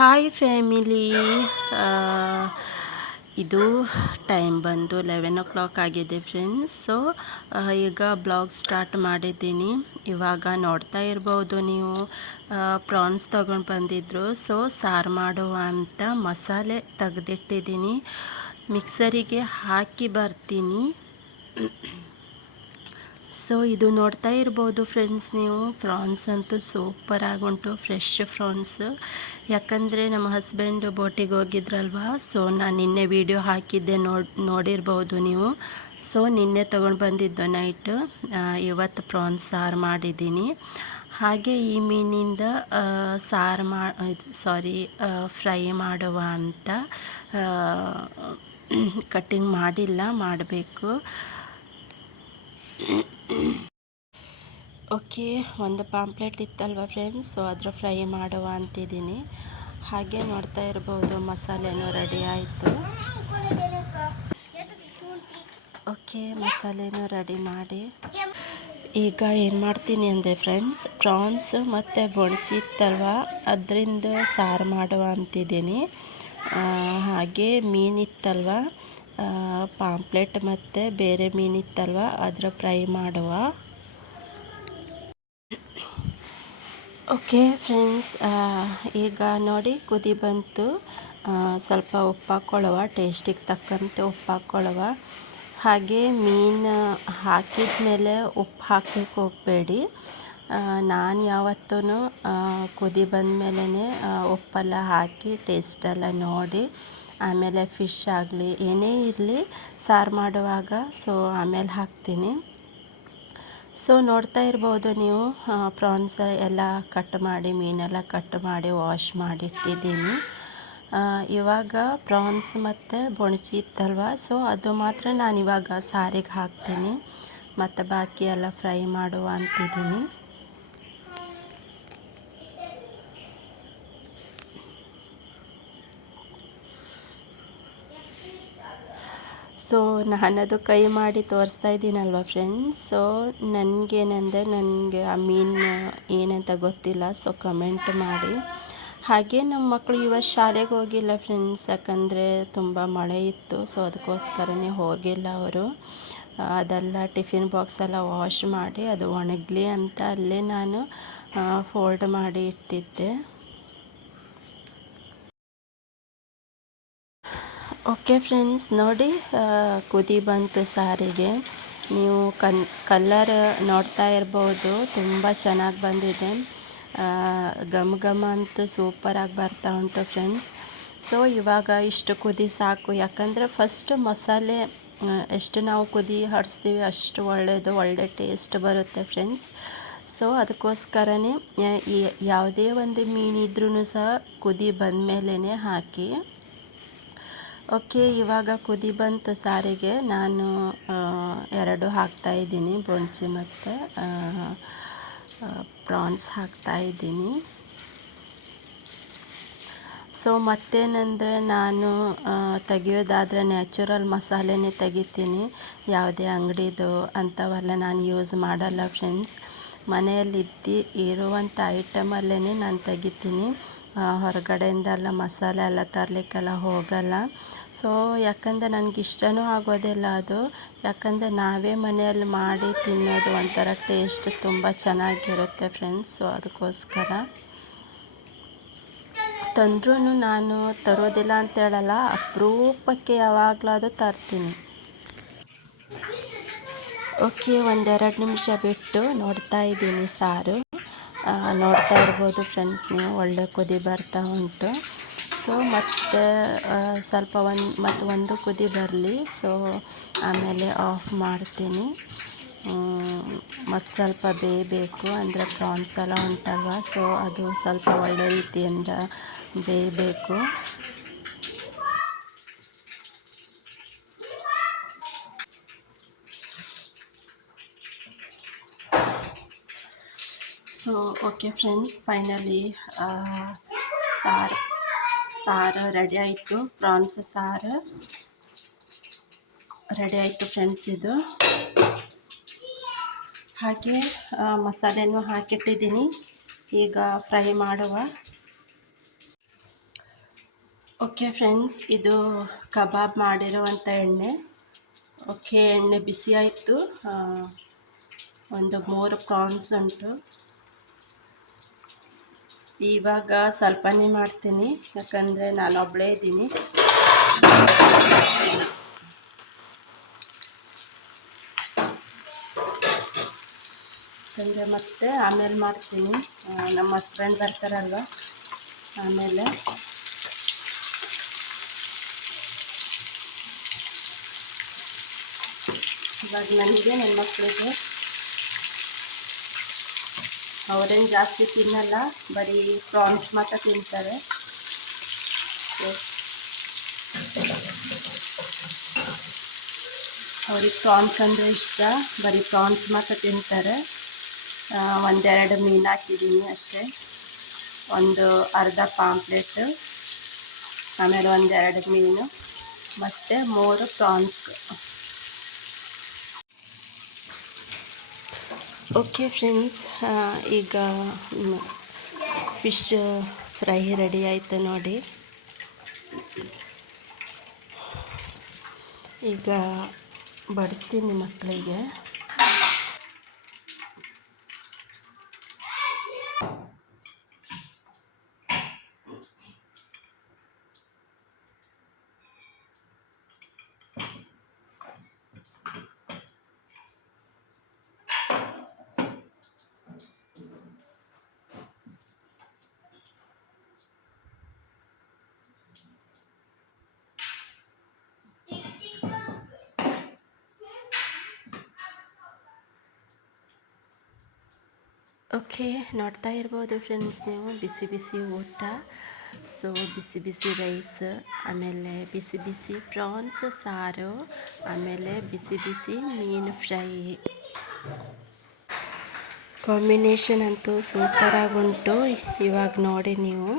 Hi family. ಇದು time ಬಂದು 11 ಆಗಿದೆ ಫ್ರೆಂಡ್ಸ್. ಸೊ ಈಗ ಬ್ಲಾಗ್ ಸ್ಟಾರ್ಟ್ ಮಾಡಿದ್ದೀನಿ. ಇವಾಗ ನೋಡ್ತಾ ಇರ್ಬೋದು ನೀವು, ಪ್ರಾನ್ಸ್ ತೊಗೊಂಡು ಬಂದಿದ್ರು. ಸೊ ಸಾರು ಮಾಡುವ ಅಂತ ಮಸಾಲೆ ತೆಗೆದಿಟ್ಟಿದ್ದೀನಿ, ಮಿಕ್ಸರಿಗೆ ಹಾಕಿ ಬರ್ತೀನಿ. ಸೊ ಇದು ನೋಡ್ತಾ ಇರ್ಬೋದು ಫ್ರೆಂಡ್ಸ್ ನೀವು, ಫ್ರಾನ್ಸ್ ಅಂತೂ ಸೂಪರಾಗಿ ಉಂಟು, ಫ್ರೆಶ್ ಫ್ರಾನ್ಸ್. ಯಾಕಂದರೆ ನಮ್ಮ ಹಸ್ಬೆಂಡ್ ಬೋಟಿಗೆ ಹೋಗಿದ್ರಲ್ವಾ, ಸೊ ನಾನು ನಿನ್ನೆ ವಿಡಿಯೋ ಹಾಕಿದ್ದೆ, ನೋಡಿರ್ಬೋದು ನೀವು. ಸೊ ನಿನ್ನೆ ತೊಗೊಂಡು ಬಂದಿದ್ದು ನೈಟ್, ಇವತ್ತು ಪ್ರಾನ್ಸ್ ಸಾರು ಮಾಡಿದ್ದೀನಿ. ಹಾಗೆ ಈ ಮೀನಿಂದ ಫ್ರೈ ಮಾಡುವ ಅಂತ ಕಟ್ಟಿಂಗ್ ಮಾಡಿಲ್ಲ, ಮಾಡಬೇಕು. ಓಕೆ, ಒಂದು ಪಾಂಪ್ಲೆಟ್ ಇತ್ತಲ್ವ ಫ್ರೆಂಡ್ಸ್, ಸೊ ಅದರ ಫ್ರೈ ಮಾಡುವ ಅಂತಿದ್ದೀನಿ. ಹಾಗೆ ನೋಡ್ತಾ ಇರ್ಬೋದು ಮಸಾಲೆನೂ ರೆಡಿ ಆಯಿತು. ಓಕೆ, ಮಸಾಲೆನೂ ರೆಡಿ ಮಾಡಿ ಈಗ ಏನು ಮಾಡ್ತೀನಿ ಅಂದರೆ ಫ್ರೆಂಡ್ಸ್, ಪ್ರಾನ್ಸ್ ಮತ್ತು ಬೊಣಚಿ ಇತ್ತಲ್ವ ಅದರಿಂದ ಸಾರು ಮಾಡುವ ಅಂತಿದ್ದೀನಿ. ಹಾಗೆ ಮೀನಿತ್ತಲ್ವ, ಪಾಂಪ್ಲೆಟ್ ಮತ್ತು ಬೇರೆ ಮೀನಿತ್ತಲ್ವ ಅದರ ಫ್ರೈ ಮಾಡುವ. ಓಕೆ ಫ್ರೆಂಡ್ಸ್, ಈಗ ನೋಡಿ ಕುದಿ ಬಂತು. ಸ್ವಲ್ಪ ಉಪ್ಪು ಹಾಕ್ಕೊಳ್ಳುವ, ಟೇಸ್ಟಿಗೆ ತಕ್ಕಂತೆ ಉಪ್ಪು ಹಾಕ್ಕೊಳ್ಳುವ. ಹಾಗೆ ಮೀನು ಹಾಕಿದ ಮೇಲೆ ಉಪ್ಪು ಹಾಕಲಿಕ್ಕೆ ಹೋಗಬೇಡಿ. ನಾನು ಯಾವತ್ತೂ ಕುದಿ ಬಂದ ಮೇಲೇ ಉಪ್ಪೆಲ್ಲ ಹಾಕಿ ಟೇಸ್ಟೆಲ್ಲ ನೋಡಿ ಆಮೇಲೆ ಫಿಶ್ ಆಗಲಿ ಏನೇ ಇರಲಿ ಸಾರು ಮಾಡುವಾಗ ಸೊ ಆಮೇಲೆ ಹಾಕ್ತೀನಿ. ಸೊ ನೋಡ್ತಾ ಇರ್ಬೋದು ನೀವು, ಪ್ರಾನ್ಸ್ ಎಲ್ಲ ಕಟ್ ಮಾಡಿ, ಮೀನೆಲ್ಲ ಕಟ್ ಮಾಡಿ ವಾಶ್ ಮಾಡಿ ಇಟ್ಟಿದ್ದೀನಿ. ಇವಾಗ ಪ್ರಾನ್ಸ್ ಮತ್ತು ಬೊಣಚಿ ಇತ್ತಲ್ವ, ಸೊ ಅದು ಮಾತ್ರ ನಾನು ಇವಾಗ ಸಾರಿಗೆ ಹಾಕ್ತೀನಿ, ಮತ್ತು ಬಾಕಿ ಎಲ್ಲ ಫ್ರೈ ಮಾಡುವ ಅಂತಿದ್ದೀನಿ. ಸೊ ನಾನದು ಕೈ ಮಾಡಿ ತೋರಿಸ್ತಾ ಇದ್ದೀನಲ್ವ ಫ್ರೆಂಡ್ಸ್. ಸೊ ನನಗೆ ಆ ಮೀನು ಏನಂತ ಗೊತ್ತಿಲ್ಲ, ಸೊ ಕಮೆಂಟ್ ಮಾಡಿ. ಹಾಗೆ ನಮ್ಮ ಮಕ್ಕಳು ಇವತ್ತು ಶಾಲೆಗೆ ಹೋಗಿಲ್ಲ ಫ್ರೆಂಡ್ಸ್, ಯಾಕಂದರೆ ತುಂಬ ಮಳೆ ಇತ್ತು. ಸೊ ಅದಕ್ಕೋಸ್ಕರನೇ ಹೋಗಿಲ್ಲ ಅವರು. ಅದೆಲ್ಲ ಟಿಫಿನ್ ಬಾಕ್ಸ್ ಎಲ್ಲ ವಾಶ್ ಮಾಡಿ ಅದು ಒಣಗಲಿ ಅಂತ ಅಲ್ಲೇ ನಾನು ಫೋಲ್ಡ್ ಮಾಡಿ ಇಟ್ಟಿದ್ದೆ. ಓಕೆ ಫ್ರೆಂಡ್ಸ್, ನೋಡಿ ಕುದಿ ಬಂತು ಸಾರಿಗೆ. ನೀವು ಕಲ್ಲರ್ ನೋಡ್ತಾ ಇರ್ಬೋದು, ತುಂಬ ಚೆನ್ನಾಗಿ ಬಂದಿದೆ. ಘಮ ಘಮ ಅಂತೂ ಸೂಪರಾಗಿ ಬರ್ತಾ ಉಂಟು ಫ್ರೆಂಡ್ಸ್. ಸೊ ಇವಾಗ ಇಷ್ಟು ಕುದಿ ಸಾಕು, ಯಾಕಂದರೆ ಫಸ್ಟ್ ಮಸಾಲೆ ಎಷ್ಟು ನಾವು ಕುದಿ ಹರಿಸ್ತೀವಿ ಅಷ್ಟು ಒಳ್ಳೆ ಟೇಸ್ಟ್ ಬರುತ್ತೆ ಫ್ರೆಂಡ್ಸ್. ಸೊ ಅದಕ್ಕೋಸ್ಕರನೇ ಯಾವುದೇ ಒಂದು ಮೀನಿದ್ರೂ ಸಹ ಕುದಿ ಬಂದ ಮೇಲೇ ಹಾಕಿ. ಓಕೆ, ಇವಾಗ ಕುದಿ ಬಂತು ಸಾರಿಗೆ. ನಾನು 2 ಹಾಕ್ತಾಯಿದ್ದೀನಿ, ಬೊಣಚಿ ಮತ್ತು ಪ್ರಾನ್ಸ್ ಹಾಕ್ತಾಯಿದ್ದೀನಿ. ಸೊ ಮತ್ತೇನೆಂದರೆ, ನಾನು ತೆಗಿಯೋದಾದರೆ ನ್ಯಾಚುರಲ್ ಮಸಾಲೆನೇ ತೆಗಿತೀನಿ, ಯಾವುದೇ ಅಂಗಡಿದು ಅಂಥವೆಲ್ಲ ನಾನು ಯೂಸ್ ಮಾಡಲ್ಲ ಫ್ರೆಂಡ್ಸ್. ಮನೆಯಲ್ಲಿ ಇರುವಂಥ ಐಟಮಲ್ಲೇ ನಾನು ತೆಗಿತೀನಿ, ಹೊರಗಡೆಯಿಂದೆಲ್ಲ ಮಸಾಲೆ ಎಲ್ಲ ತರಲಿಕ್ಕೆಲ್ಲ ಹೋಗಲ್ಲ. ಸೊ ಯಾಕಂದರೆ ನನಗಿಷ್ಟನೂ ಆಗೋದಿಲ್ಲ ಅದು, ಯಾಕಂದರೆ ನಾವೇ ಮನೆಯಲ್ಲಿ ಮಾಡಿ ತಿನ್ನೋದು ಒಂಥರ ಟೇಸ್ಟ್ ತುಂಬ ಚೆನ್ನಾಗಿರುತ್ತೆ ಫ್ರೆಂಡ್ಸ್. ಸೊ ಅದಕ್ಕೋಸ್ಕರ ತಂದ್ರೂ ನಾನು ತರೋದಿಲ್ಲ ಅಂತ ಹೇಳಲ್ಲ, ಅಪರೂಪಕ್ಕೆ ಯಾವಾಗಲಾದರೂ ತರ್ತೀನಿ. ಓಕೆ, 1-2 ನಿಮಿಷ ಬಿಟ್ಟು ನೋಡ್ತಾ ಇದ್ದೀನಿ ಸಾರು. ನೋಡ್ತಾ ಇರ್ಬೋದು ಫ್ರೆಂಡ್ಸ್ ನೀವು, ಒಳ್ಳೆ ಕುದಿ ಬರ್ತಾ ಉಂಟು. ಸೊ ಮತ್ತು ಸ್ವಲ್ಪ ಒಂದು ಕುದಿ ಬರಲಿ, ಸೊ ಆಮೇಲೆ ಆಫ್ ಮಾಡ್ತೀನಿ. ಮತ್ತು ಸ್ವಲ್ಪ ಬೇಯಬೇಕು, ಅಂದರೆ ಪ್ರಾನ್ಸ್ ಎಲ್ಲ ಉಂಟಲ್ವ, ಸೊ ಅದು ಸ್ವಲ್ಪ ಒಳ್ಳೆ ರೀತಿಯಿಂದ ಬೇಯಬೇಕು. ಸೊ ಓಕೆ ಫ್ರೆಂಡ್ಸ್, ಫೈನಲಿ ಸಾರು ರೆಡಿ ಆಯಿತು. ಪ್ರಾನ್ಸ್ ಸಾರು ರೆಡಿ ಆಯಿತು ಫ್ರೆಂಡ್ಸ್. ಇದು ಹಾಗೆ ಮಸಾಲೆನೂ ಹಾಕಿಟ್ಟಿದ್ದೀನಿ, ಈಗ ಫ್ರೈ ಮಾಡುವ. ಓಕೆ ಫ್ರೆಂಡ್ಸ್, ಇದು ಕಬಾಬ್ ಮಾಡಿರುವಂಥ ಎಣ್ಣೆ. ಓಕೆ, ಎಣ್ಣೆ ಬಿಸಿ ಆಯಿತು. ಒಂದು 3 ಪ್ರಾನ್ಸ್ ಉಂಟು. ಇವಾಗ ಸ್ವಲ್ಪನೇ ಮಾಡ್ತೀನಿ, ಯಾಕಂದರೆ ನಾನು ಒಬ್ಬಳೇ ಇದ್ದೀನಿ. ಯಾಕಂದರೆ ಮತ್ತೆ ಆಮೇಲೆ ಮಾಡ್ತೀನಿ, ನಮ್ಮ ಹಸ್ಬೆಂಡ್ ಬರ್ತಾರಲ್ವ ಆಮೇಲೆ. ಇವಾಗ ನನಗೆ ನನ್ನ ಮಕ್ಕಳಿಗೆ ಅವರೇನು ಜಾಸ್ತಿ ತಿನ್ನಲ್ಲ, ಬರೀ ಪ್ರಾನ್ಸ್ ಮಾತ್ರ ತಿಂತಾರೆ. ಅವ್ರಿಗೆ ಪ್ರಾನ್ಸ್ ಅಂದರೆ ಇಷ್ಟ, ಬರೀ ಪ್ರಾನ್ಸ್ ಮಾತ್ರ ತಿಂತಾರೆ. ಒಂದೆರಡು ಮೀನು ಹಾಕಿದ್ದೀನಿ ಅಷ್ಟೇ, ಒಂದು ಅರ್ಧ ಪಾಂಪ್ಲೆಟ್, ಆಮೇಲೆ ಒಂದೆರಡು ಮೀನು ಮತ್ತು 3 ಪ್ರಾನ್ಸ್. ಓಕೆ ಫ್ರೆಂಡ್ಸ್, ಈಗ ಫಿಶ್ ಫ್ರೈ ರೆಡಿ ಆಯಿತು ನೋಡಿ. ಈಗ ಬಡಿಸ್ತೀನಿ ಮಕ್ಕಳಿಗೆ. ಓಕೆ, ನೋಡ್ತಾ ಇರ್ಬೋದು ಫ್ರೆಂಡ್ಸ್ ನೀವು, ಬಿಸಿ ಬಿಸಿ ಊಟ. ಸೊ ಬಿಸಿ ಬಿಸಿ ರೈಸ್, ಆಮೇಲೆ ಬಿಸಿ ಬಿಸಿ ಪ್ರಾನ್ಸ್ ಸಾರು, ಆಮೇಲೆ ಬಿಸಿ ಬಿಸಿ ಮೀನು ಫ್ರೈ. ಕಾಂಬಿನೇಷನ್ ಅಂತೂ ಸೂಪರಾಗುಂಟು. ಇವಾಗ ನೋಡಿ ನೀವು.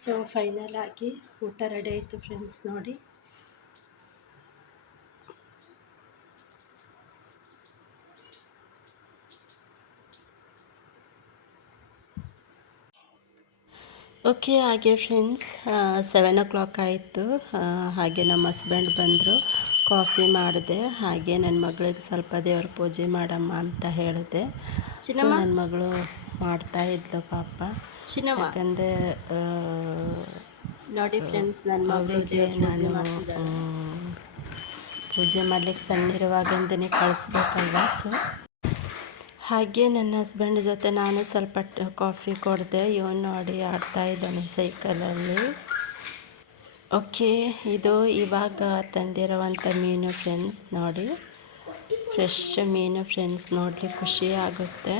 ಸೊ ಫೈನಲ್ ಆಗಿ ಊಟ ರೆಡಿ ಆಯಿತು ಫ್ರೆಂಡ್ಸ್ ನೋಡಿ. ಓಕೆ, ಹಾಗೆ ಫ್ರೆಂಡ್ಸ್ 7 o'clock ಆಯಿತು. ಹಾಗೆ ನಮ್ಮ ಹಸ್ಬೆಂಡ್ ಬಂದರು, ಕಾಫಿ ಮಾಡಿದೆ. ಹಾಗೆ ನನ್ನ ಮಗಳಿಗೆ ಸ್ವಲ್ಪ ದೇವ್ರ ಪೂಜೆ ಮಾಡಮ್ಮ ಅಂತ ಹೇಳಿದೆ. ನನ್ನ ಮಗಳು ಮಾಡ್ತಾ ಇದ್ಲು ಪಾಪ. ಯಾಕಂದರೆ ನೋಡಿ ಫ್ರೆಂಡ್ಸ್, ನನ್ನ ಮಗಳಿಗೆ ನಾನು ಪೂಜೆ ಮಾಡಲಿಕ್ಕೆ ಸಣ್ಣಿರುವಾಗಿಂದನೇ ಕಳಿಸ್ಬೇಕಲ್ವ. ಸೊ ಹಾಗೆ ನನ್ನ ಹಸ್ಬೆಂಡ್ ಜೊತೆ ನಾನು ಸ್ವಲ್ಪ ಕಾಫಿ ಕೊಡಿದೆ. ಇವನು ನೋಡಿ ಆಡ್ತಾ ಇದ್ದಾನೆ ಸೈಕಲಲ್ಲಿ. ಓಕೆ, ಇದು ಇವಾಗ ತಂದಿರುವಂಥ ಮೀನು ಫ್ರೆಂಡ್ಸ್ ನೋಡಿ, ಫ್ರೆಶ್ ಮೀನು ಫ್ರೆಂಡ್ಸ್. ನೋಡಲಿಕ್ಕೆ ಖುಷಿ ಆಗುತ್ತೆ.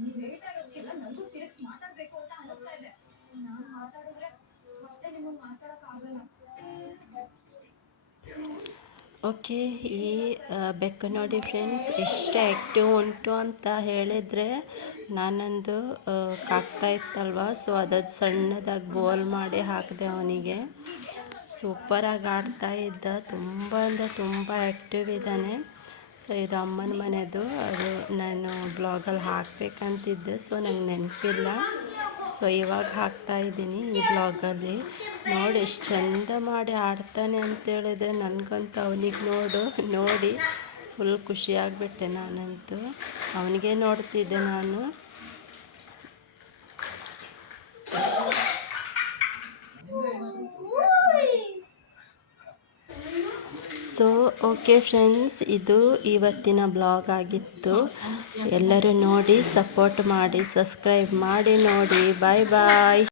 ನೀವ್ ಹೇಳ್ತಾ ಇರೋದಕ್ಕೆಲ್ಲ ನನಗೂ ತಿರುಗಿಸಿ ಮಾತಾಡ್ಬೇಕು ಅಂತ ಅನಿಸ್ತಾ ಇದೆ. ನಾನು ಮಾತಾಡಿದ್ರೆ ಓಕೆ, ಈ ಬೆಕ್ಕು ನೋಡಿ ಫ್ರೆಂಡ್ಸ್ ಎಷ್ಟು ಆ್ಯಕ್ಟಿವ್ ಉಂಟು ಅಂತ ಹೇಳಿದರೆ, ನಾನೊಂದು ಕಾಗ್ತಾ ಇತ್ತಲ್ವ, ಸೊ ಅದದ್ದು ಸಣ್ಣದಾಗಿ ಬೋಲ್ ಮಾಡಿ ಹಾಕಿದೆ ಅವನಿಗೆ. ಸೂಪರಾಗಿ ಆಡ್ತಾ ಇದ್ದ, ತುಂಬ ಅಂದರೆ ತುಂಬ ಆ್ಯಕ್ಟಿವ್ ಇದ್ದಾನೆ. ಸೊ ಇದು ಅಮ್ಮನ ಮನೆದು, ಅದು ನಾನು ಬ್ಲಾಗಲ್ಲಿ ಹಾಕಬೇಕಂತಿದ್ದೆ, ಸೊ ನಂಗೆ ನೆನಪಿಲ್ಲ. ಸೊ ಇವಾಗ ಹಾಕ್ತಾ ಇದ್ದೀನಿ ಈ ಬ್ಲಾಗಲ್ಲಿ. ನೋಡಿ ಎಷ್ಟು ಚಂದ ಮಾಡಿ ಆಡ್ತಾನೆ ಅಂತೇಳಿದರೆ, ನನಗಂತೂ ಅವನಿಗೆ ನೋಡಿ ಫುಲ್ ಖುಷಿಯಾಗಿಬಿಟ್ಟೆ. ನಾನಂತೂ ಅವನಿಗೆ ನೋಡ್ತಿದ್ದೆ ನಾನು. ಸೊ ಓಕೆ ಫ್ರೆಂಡ್ಸ್, ಇದು ಇವತ್ತಿನ ಬ್ಲಾಗ್ ಆಗಿತ್ತು. ಎಲ್ಲರೂ ನೋಡಿ ಸಪೋರ್ಟ್ ಮಾಡಿ, ಸಬ್ಸ್ಕ್ರೈಬ್ ಮಾಡಿ ನೋಡಿ. ಬಾಯ್ ಬಾಯ್.